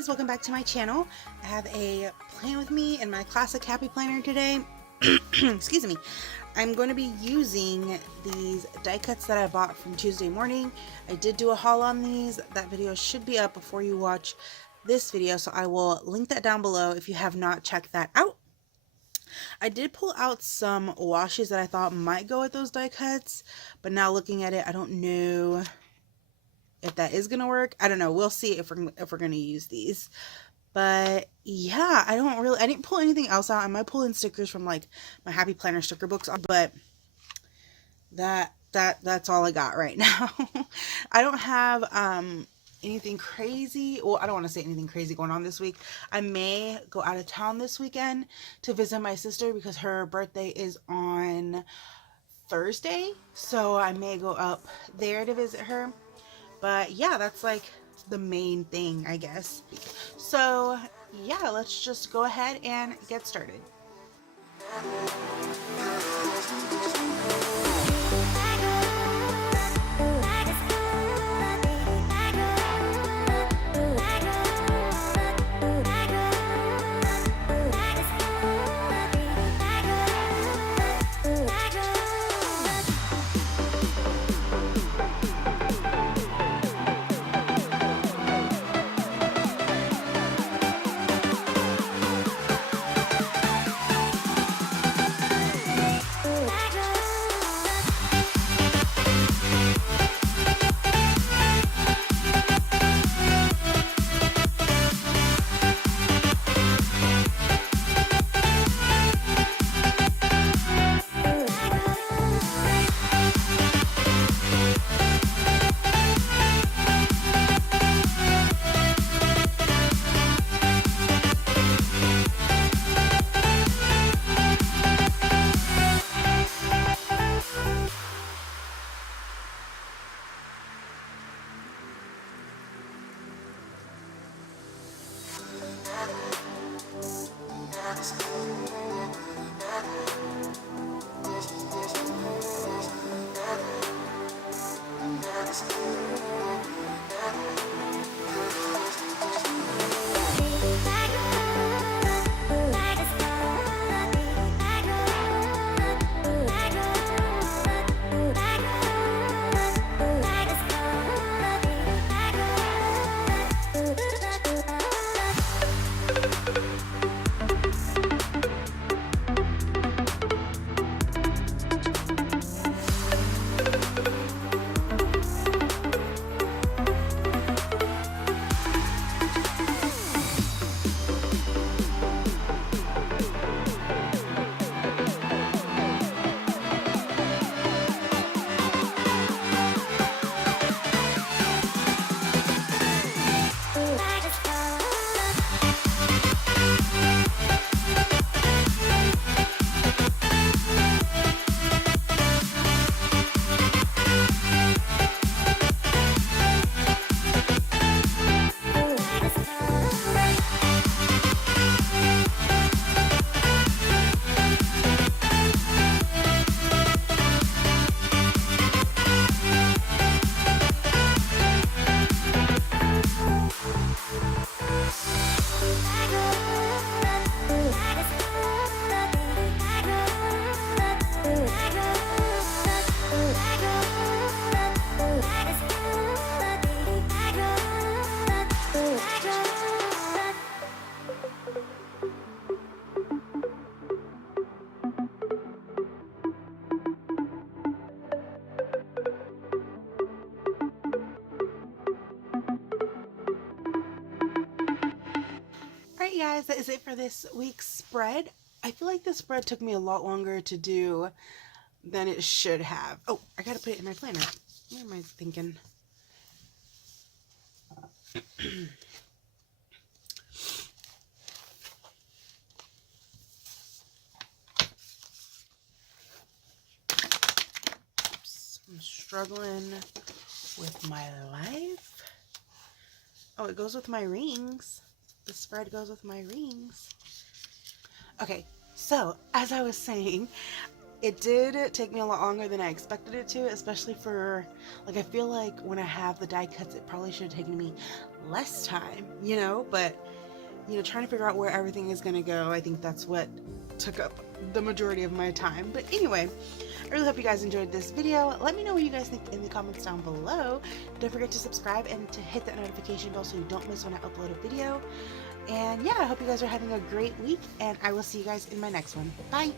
guys, welcome back to my channel. I have a plan with me in my classic happy planner today. Excuse me. I'm going to be using these die cuts that I bought from Tuesday morning. I did do a haul on these. That video should be up before you watch this video, so I will link that down below if you have not checked that out. I did pull out some washes that I thought might go with those die cuts, but now looking at it, I don't know if that is gonna work. I don't know. We'll see if we're gonna use these. But yeah, I didn't pull anything else out. I might pull in stickers from like my Happy Planner sticker books, but that's all I got right now. I don't have anything crazy. Well, I don't want to say anything crazy going on this week. I may go out of town this weekend to visit my sister because her birthday is on Thursday, so I may go up there to visit her. But yeah, that's like the main thing, I guess. So yeah, let's just go ahead and get started. Alright guys, that is it for this week's spread. I feel like this spread took me a lot longer to do than it should have. Oh, I gotta put it in my planner. What am I thinking? Oops, I'm struggling with my life. Oh, it goes with my rings. The spread goes with my rings. Okay, so as I was saying, It did take me a lot longer than I expected it to, especially for, like, I feel like when I have the die cuts, it probably should have taken me less time, you know, but, you know, trying to figure out where everything is going to go, I think that's what took up the majority of my time. But anyway, I really hope you guys enjoyed this video. Let me know what you guys think in the comments down below. Don't forget to subscribe and to hit that notification bell so you don't miss when I upload a video. And yeah, I hope you guys are having a great week, and I will see you guys in my next one. Bye!